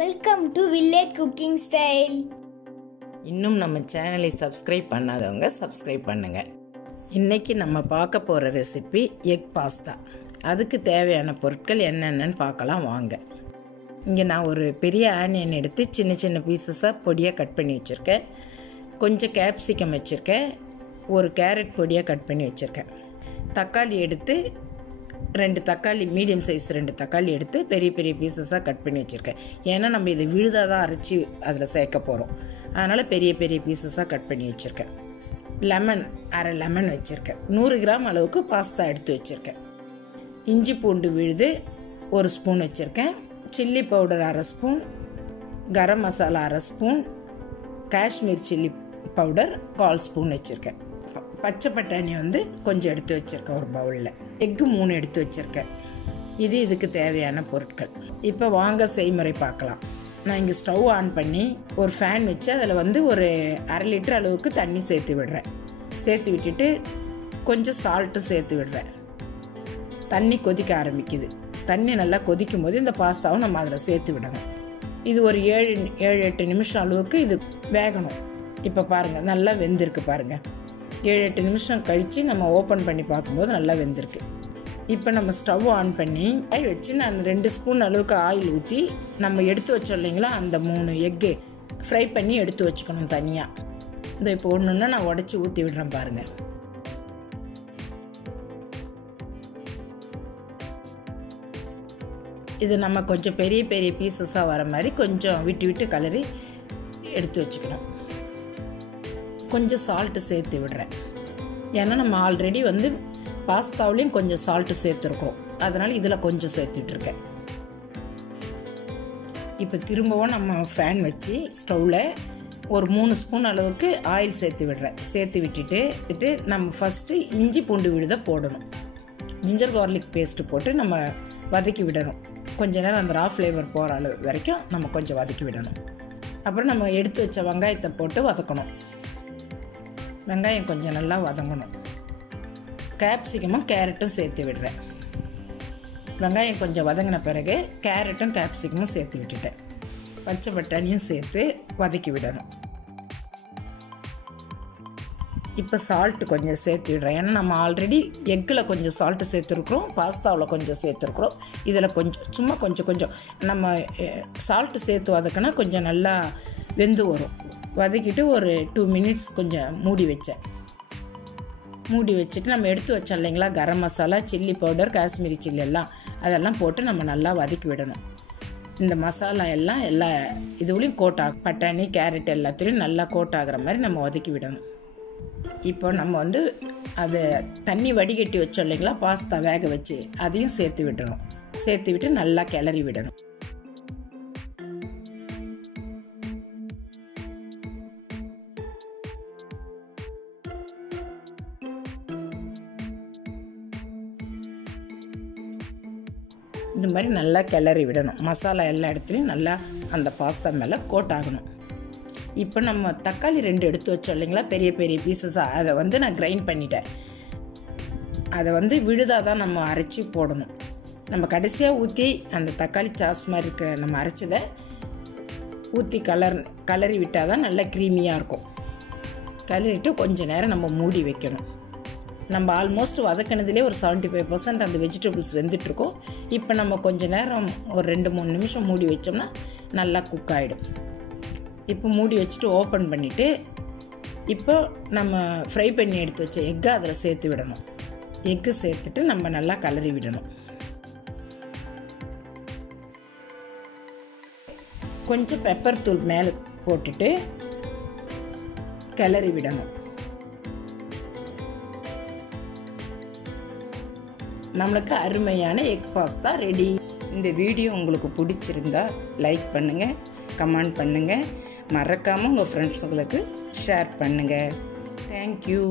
Welcome to village cooking style. இன்னும் நம்ம சேனலை சப்ஸ்கிரைப் பண்ணாதவங்க சப்ஸ்கிரைப் பண்ணுங்கள். இன்றைக்கி நம்ம பார்க்க போகிற ரெசிபி எக் பாஸ்தா. அதுக்கு தேவையான பொருட்கள் என்னென்னு பார்க்கலாம் வாங்க. இங்கே நான் ஒரு பெரிய ஆனியன் எடுத்து சின்ன சின்ன பீசஸாக பொடியாக கட் பண்ணி வச்சுருக்கேன். கொஞ்சம் கேப்சிகம் வச்சுருக்கேன். ஒரு கேரட் பொடியாக கட் பண்ணி வச்சுருக்கேன். தக்காளி எடுத்து 2 தக்காளி, மீடியம் சைஸ் 2 தக்காளி எடுத்து பெரிய பெரிய பீசஸாக கட் பண்ணி வச்சுருக்கேன். ஏன்னா நம்ம இதை விழுதாக தான் அரைச்சி அதில் சேர்க்க போகிறோம். அதனால் பெரிய பெரிய பீசஸாக கட் பண்ணி வச்சுருக்கேன். லெமன், அரை லெமன் வச்சுருக்கேன். 100 கிராம் அளவுக்கு பாஸ்தா எடுத்து வச்சுருக்கேன். இஞ்சி பூண்டு விழுது 1 ஸ்பூன் வச்சுருக்கேன். Chilli powder 1/2 spoon, garam masala 1/2 spoon, Kashmir chilli powder 1/4 spoon வச்சுருக்கேன். பச்சை பட்டாணி கொஞ்சம் எடுத்து வச்சுருக்கேன் ஒரு பவுலில். எக்கு 3 எடுத்து வச்சுருக்கேன். இதுக்கு தேவையான பொருட்கள். இப்போ வாங்க செய்முறை பார்க்கலாம். நான் இங்கே ஸ்டவ் ஆன் பண்ணி ஒரு ஃபேன் வச்சு அதில் ஒரு 1/2 லிட்டர் அளவுக்கு தண்ணி சேர்த்து விடுறேன். சேர்த்து விட்டுட்டு கொஞ்சம் சால்ட்டு சேர்த்து விடுறேன். தண்ணி கொதிக்க ஆரம்பிக்குது. தண்ணி நல்லா கொதிக்கும் போது இந்த பாஸ்தாவை நம்ம அதில் சேர்த்து விடணும். இது ஒரு 7-8 நிமிஷம் அளவுக்கு இது வேகணும். இப்போ பாருங்கள், நல்லா வெந்திருக்கு பாருங்கள். 7-8 நிமிஷம் கழித்து நம்ம ஓப்பன் பண்ணி பார்க்கும்போது நல்லா வெந்திருக்கு. இப்போ நம்ம ஸ்டவ் ஆன் பண்ணி வச்சு நான் 2 ஸ்பூன் அளவுக்கு ஆயில் ஊற்றி நம்ம எடுத்து வச்சோம் இல்லைங்களா, அந்த 3 எக்கு ஃப்ரை பண்ணி எடுத்து வச்சுக்கணும் தனியாக. இந்த இப்போ ஒன்று நான் உடச்சி ஊற்றி விடுறேன் பாருங்கள். இது நம்ம கொஞ்சம் பெரிய பெரிய பீசஸாக வர மாதிரி கொஞ்சம் விட்டு விட்டு கலரி எடுத்து வச்சுக்கணும். கொஞ்சம் சால்ட்டு சேர்த்து விடுறேன். ஏன்னா நம்ம ஆல்ரெடி பாஸ்தாவிலையும் கொஞ்சம் சால்ட்டு சேர்த்துருக்கோம். அதனால் இதில் கொஞ்சம் சேர்த்துட்ருக்கேன். இப்போ திரும்பவும் நம்ம ஃபேன் வச்சு ஸ்டவ்வில் ஒரு 3 ஸ்பூன் அளவுக்கு ஆயில் சேர்த்து விடுறேன். சேர்த்து விட்டுட்டு நம்ம ஃபஸ்ட்டு இஞ்சி பூண்டு விழுதை போடணும். ஜிஞ்சர் கார்லிக் பேஸ்ட்டு போட்டு நம்ம வதக்கி விடணும். கொஞ்ச நேரம் அந்த ரா ஃப்ளேவர் போகிற அளவு வரைக்கும் நம்ம கொஞ்சம் வதக்கி விடணும். அப்புறம் நம்ம எடுத்து வச்ச வெங்காயத்தை போட்டு வதக்கணும். வெங்காயம் கொஞ்சம் நல்லா வதங்கணும். கேப்சிகமும் கேரட்டும் சேர்த்து விடுறேன். வெங்காயம் கொஞ்சம் வதங்கின பிறகு கேரட்டும் கேப்சிகமும் சேர்த்து விட்டுட்டேன். பச்சை பட்டாணியும் சேர்த்து வதக்கி விடணும். இப்போ சால்ட்டு கொஞ்சம் சேர்த்து விடுறேன். ஏன்னா நம்ம ஆல்ரெடி எக்கில் கொஞ்சம் சால்ட்டு சேர்த்துருக்குறோம், பாஸ்தாவில் கொஞ்சம் சேர்த்துருக்குறோம். இதில் சும்மா கொஞ்சம் நம்ம சால்ட்டு சேர்த்து வதக்கினா கொஞ்சம் நல்லா வெந்து வரும். வதக்கிட்டு ஒரு 2 மினிட்ஸ் கொஞ்சம் மூடி வச்சுட்டு நம்ம எடுத்து வச்சோம் இல்லைங்களா, garam masala, chilli powder, Kashmiri chilli எல்லாம் அதெல்லாம் போட்டு நம்ம நல்லா வதக்கி விடணும். இந்த மசாலா எல்லாம் எல்லா இதுலேயும் கோட் ஆகும். பட்டாணி, கேரட் எல்லாத்துலேயும் நல்லா கோட் ஆகிற மாதிரி நம்ம வதக்கி விடணும். இப்போ நம்ம அதை தண்ணி வடிகட்டி வச்சோம் இல்லைங்களா, பாஸ்தா வேக வச்சு அதையும் சேர்த்து விடணும். சேர்த்து விட்டு நல்லா கிளறி விடணும். இந்த மாதிரி நல்லா கிளறி விடணும். மசாலா எல்லா இடத்துலையும் நல்லா அந்த பாஸ்தா மேலே கோட் ஆகணும். இப்போ நம்ம தக்காளி 2 எடுத்து வச்சோம் இல்லைங்களா, பெரிய பெரிய பீசஸாக, அதை நான் கிரைண்ட் பண்ணிட்டேன். அதை விழுதாக தான் நம்ம அரைச்சி போடணும். நம்ம கடைசியாக ஊற்றி அந்த தக்காளி சாஸ் மாதிரி இருக்க நம்ம அரைச்சதை ஊற்றி கலரி விட்டால் தான் நல்லா க்ரீமியாக இருக்கும். கலரிட்டு கொஞ்சம் நேரம் நம்ம மூடி வைக்கணும். நம்ம ஆல்மோஸ்ட் வதக்கினதுலேயே ஒரு 75% அந்த வெஜிடபிள்ஸ் வெந்துட்டுருக்கோம். இப்போ நம்ம கொஞ்சம் நேரம் ஒரு 2-3 நிமிஷம் மூடி வச்சோம்னா நல்லா குக் ஆகிடும். இப்போ மூடி வச்சுட்டு ஓப்பன் பண்ணிவிட்டு இப்போ நம்ம ஃப்ரை பண்ணி எடுத்து வச்ச எக்கை அதில் சேர்த்து விடணும். எக்கு சேர்த்துட்டு நம்ம நல்லா கலரி விடணும். கொஞ்சம் பெப்பர் தூள் மேலே போட்டுட்டு கிளறி விடணும். நம்மளுக்கு அருமையான எக் பாஸ்தா ரெடி. இந்த வீடியோ உங்களுக்கு பிடிச்சிருந்தா லைக் பண்ணுங்கள், கமெண்ட் பண்ணுங்கள், மறக்காமல் உங்கள் ஃப்ரெண்ட்ஸுங்களுக்கு ஷேர் பண்ணுங்கள். தேங்க்யூ.